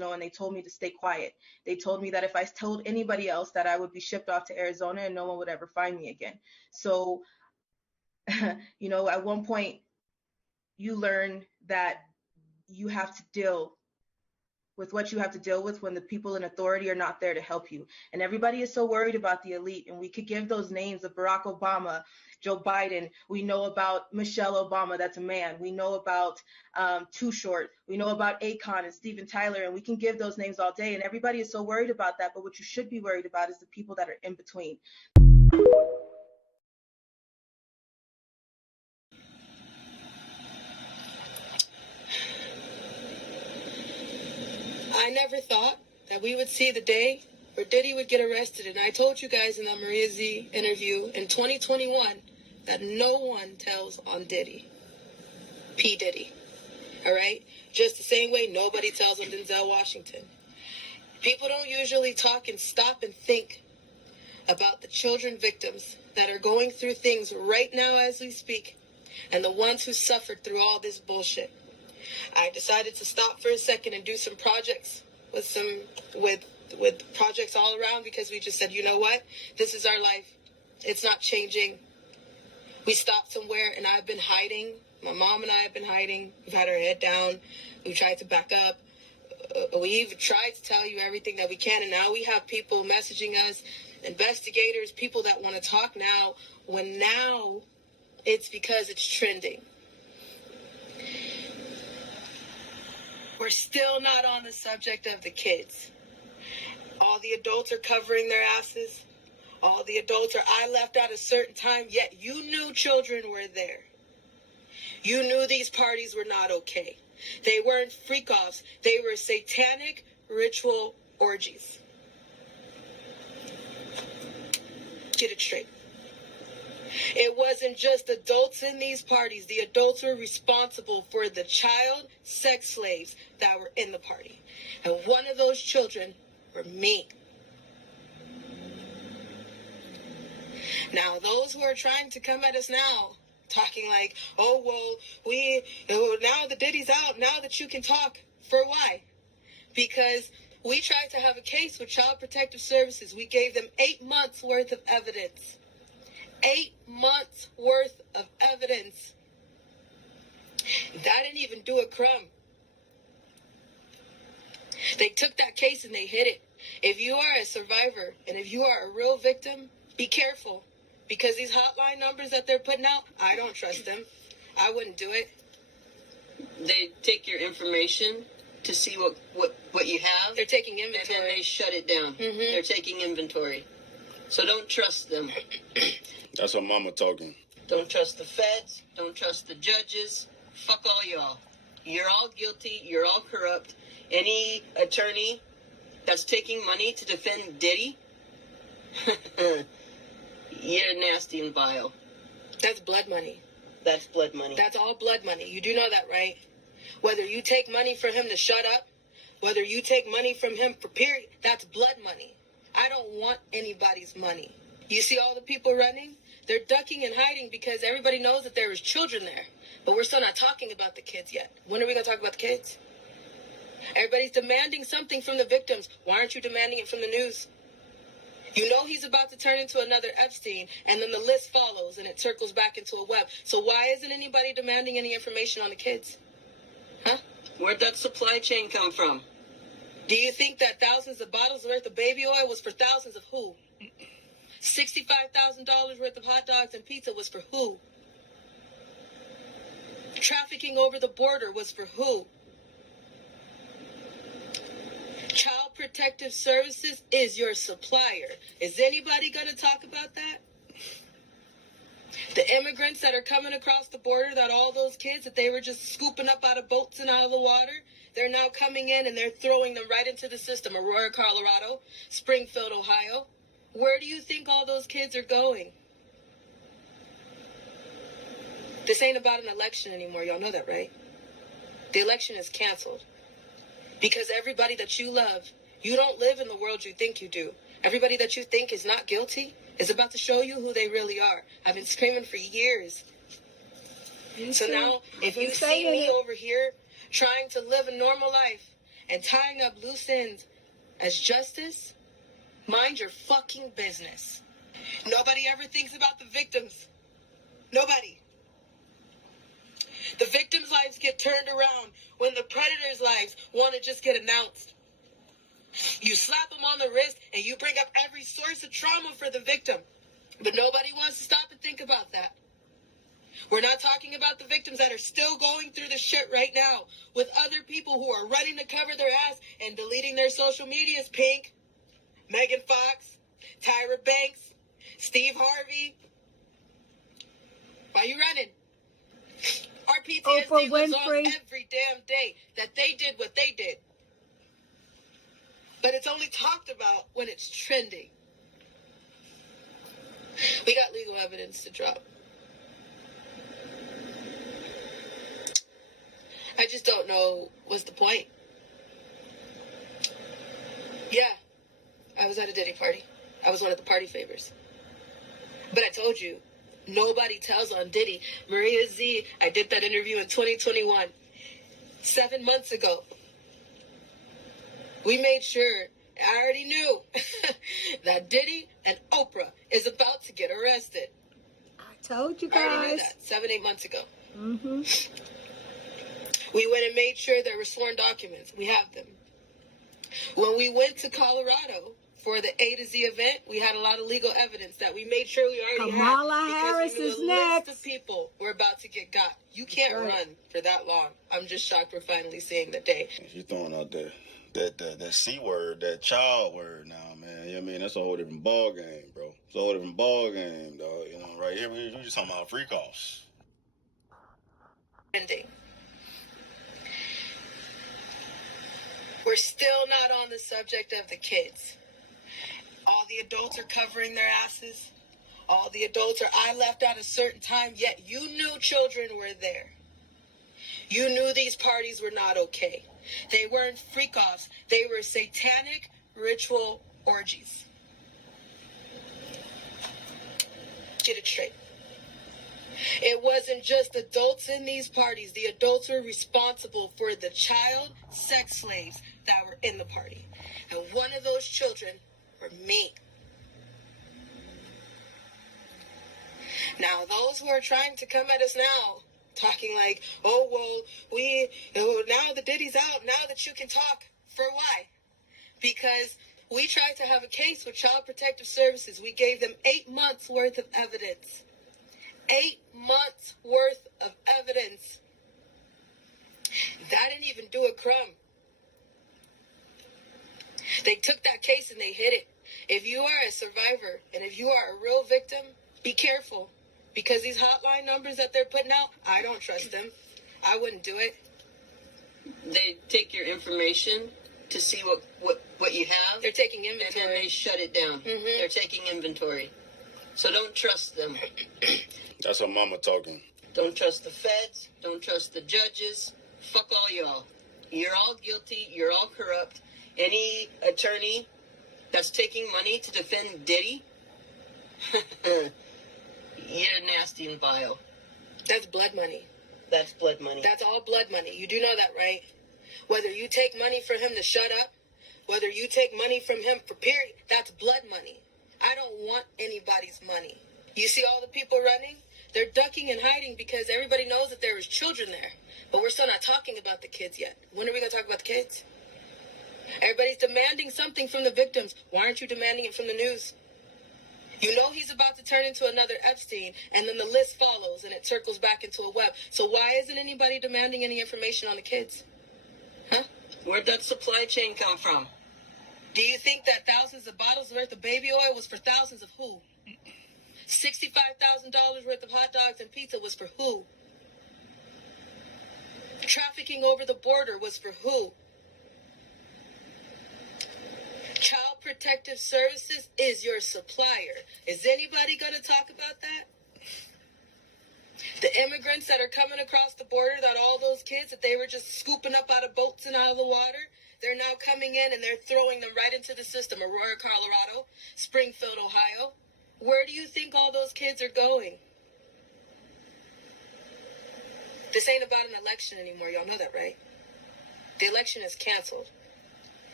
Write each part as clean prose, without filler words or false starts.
know, and they told me to stay quiet. They told me that if I told anybody else, that I would be shipped off to Arizona and no one would ever find me again. So, you know, at one point you learn that you have to deal with what you have to deal with when the people in authority are not there to help you. And everybody is so worried about the elite. And we could give those names of Barack Obama, Joe Biden. We know about Michelle Obama, that's a man. We know about Too Short. We know about Akon and Steven Tyler. And we can give those names all day. And everybody is so worried about that. But what you should be worried about is the people that are in between. I never thought that we would see the day where Diddy would get arrested. And I told you guys in the Maria Z interview in 2021 that no one tells on Diddy. P. Diddy. All right? Just the same way nobody tells on Denzel Washington. People don't usually talk and stop and think about the children victims that are going through things right now as we speak, and the ones who suffered through all this bullshit. I decided to stop for a second and do some projects with projects all around, because we just said, you know what? This is our life. It's not changing. We stopped somewhere, and I've been hiding. My mom and I have been hiding. We've had our head down. We've tried to back up. We've tried to tell you everything that we can, and now we have people messaging us, investigators, people that want to talk now, when now it's because it's trending. We're still not on the subject of the kids. All the adults are covering their asses. All the adults are, I left at a certain time, yet you knew children were there. You knew these parties were not okay. They weren't freak-offs. They were satanic ritual orgies. Get it straight. It wasn't just adults in these parties. The adults were responsible for the child sex slaves that were in the party. And one of those children were me. Now, those who are trying to come at us now, talking like, oh, well, now the Diddy's out, now that you can talk. For why? Because we tried to have a case with Child Protective Services. We gave them 8 months worth of evidence. 8 months worth of evidence. That didn't even do a crumb. They took that case and they hid it. If you are a survivor and if you are a real victim, be careful. Because these hotline numbers that they're putting out, I don't trust them. I wouldn't do it. They take your information to see what you have. They're taking inventory. And then they shut it down. Mm-hmm. They're taking inventory. So don't trust them. That's our mama talking. Don't trust the feds. Don't trust the judges. Fuck all y'all. You're all guilty. You're all corrupt. Any attorney that's taking money to defend Diddy, you're nasty and vile. That's blood money. That's blood money. That's all blood money. You do know that, right? Whether you take money from him to shut up, whether you take money from him for period, that's blood money. I don't want anybody's money. You see all the people running? They're ducking and hiding because everybody knows that there is children there. But we're still not talking about the kids yet. When are we going to talk about the kids? Everybody's demanding something from the victims. Why aren't you demanding it from the news? You know he's about to turn into another Epstein, and then the list follows, and it circles back into a web. So why isn't anybody demanding any information on the kids? Huh? Where'd that supply chain come from? Do you think that thousands of bottles worth of baby oil was for thousands of who? $65,000 worth of hot dogs and pizza was for who? Trafficking over the border was for who? Child Protective Services is your supplier. Is anybody going to talk about that? The immigrants that are coming across the border, that all those kids that they were just scooping up out of boats and out of the water, they're now coming in and they're throwing them right into the system. Aurora, Colorado, Springfield, Ohio. Where do you think all those kids are going? This ain't about an election anymore. Y'all know that, right? The election is canceled. Because everybody that you love, you don't live in the world you think you do. Everybody that you think is not guilty is about to show you who they really are. I've been screaming for years. So now, if you see me over here trying to live a normal life, and tying up loose ends as justice, mind your fucking business. Nobody ever thinks about the victims. Nobody. The victims' lives get turned around when the predators' lives want to just get announced. You slap them on the wrist and you bring up every source of trauma for the victim. But nobody wants to stop and think about that. We're not talking about the victims that are still going through the shit right now with other people who are running to cover their ass and deleting their social medias. Pink, Megan Fox, Tyra Banks, Steve Harvey. Why you running? Our PTSD lives on every damn day that they did what they did. But it's only talked about when it's trending. We got legal evidence to drop. I just don't know what's the point. Yeah, I was at a Diddy party. I was one of the party favors. But I told you, nobody tells on Diddy. Maria Z, I did that interview in 2021. 7 months ago. We made sure, I already knew, that Diddy and Oprah is about to get arrested. I told you guys. I already knew that 7-8 months ago. Mm-hmm. We went and made sure there were sworn documents. We have them. When we went to Colorado for the A to Z event, we had a lot of legal evidence that we made sure we already Kamala had. Harris because we knew is a next. list of people were about to get got. You can't run for that long. I'm just shocked we're finally seeing the day. You're throwing out that C word, that child word now, man. You know what I mean? That's a whole different ball game, bro. It's a whole different ball game, dog. You know, right here, we're just talking about free calls. Ending. We're still not on the subject of the kids. All the adults are covering their asses. All the adults are, I left at a certain time, yet you knew children were there. You knew these parties were not okay. They weren't freak-offs. They were satanic ritual orgies. Get it straight. It wasn't just adults in these parties. The adults were responsible for the child sex slaves that were in the party. And one of those children were me. Now, those who are trying to come at us now, talking like, oh, well, now the Diddy's out, now that you can talk. For why? Because we tried to have a case with Child Protective Services. We gave them 8 months worth of evidence. 8 months worth of evidence. That didn't even do a crumb. They took that case and they hid it. If you are a survivor and if you are a real victim, be careful. Because these hotline numbers that they're putting out, I don't trust them. I wouldn't do it. They take your information to see what you have. They're taking inventory. And then they shut it down. Mm-hmm. They're taking inventory. So don't trust them. That's her mama talking. Don't trust the feds. Don't trust the judges. Fuck all y'all. You're all guilty. You're all corrupt. Any attorney that's taking money to defend Diddy, you're nasty and vile. That's blood money. That's blood money. That's all blood money. You do know that, right? Whether you take money from him to shut up, whether you take money from him for period, that's blood money. I don't want anybody's money. You see all the people running? They're ducking and hiding because everybody knows that there is children there. But we're still not talking about the kids yet. When are we going to talk about the kids? Everybody's demanding something from the victims. Why aren't you demanding it from the news? You know he's about to turn into another Epstein, and then the list follows, and it circles back into a web. So why isn't anybody demanding any information on the kids? Huh? Where'd that supply chain come from? Do you think that thousands of bottles worth of baby oil was for thousands of who? $65,000 worth of hot dogs and pizza was for who? Trafficking over the border was for who? Child Protective Services is your supplier. Is anybody going to talk about that? The immigrants that are coming across the border, that all those kids that they were just scooping up out of boats and out of the water, they're now coming in and they're throwing them right into the system. Aurora, Colorado, Springfield, Ohio. Where do you think all those kids are going? This ain't about an election anymore. Y'all know that, right? The election is canceled.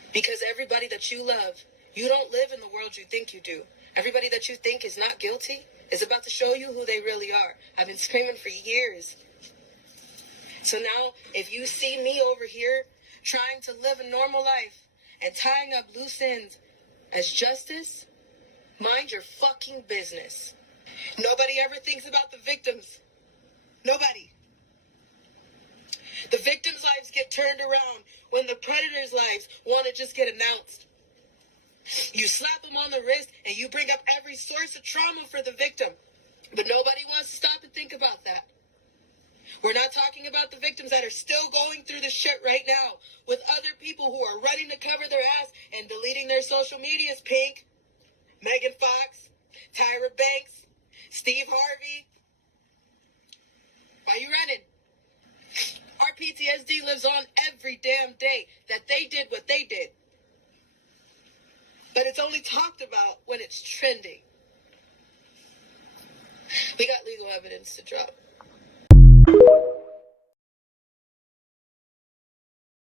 Because everybody that you love, you don't live in the world you think you do. Everybody that you think is not guilty is about to show you who they really are. I've been screaming for years. So now, if you see me over here trying to live a normal life and tying up loose ends as justice, mind your fucking business. Nobody ever thinks about the victims. Nobody. The victims' lives get turned around when the predators' lives want to just get announced. You slap them on the wrist and you bring up every source of trauma for the victim. But nobody wants to stop and think about that. We're not talking about the victims that are still going through the shit right now with other people who are running to cover their ass and deleting their social medias. Pink, Megan Fox, Tyra Banks, Steve Harvey. Why you running? Our PTSD lives on every damn day that they did what they did. But it's only talked about when it's trending. We got legal evidence to drop.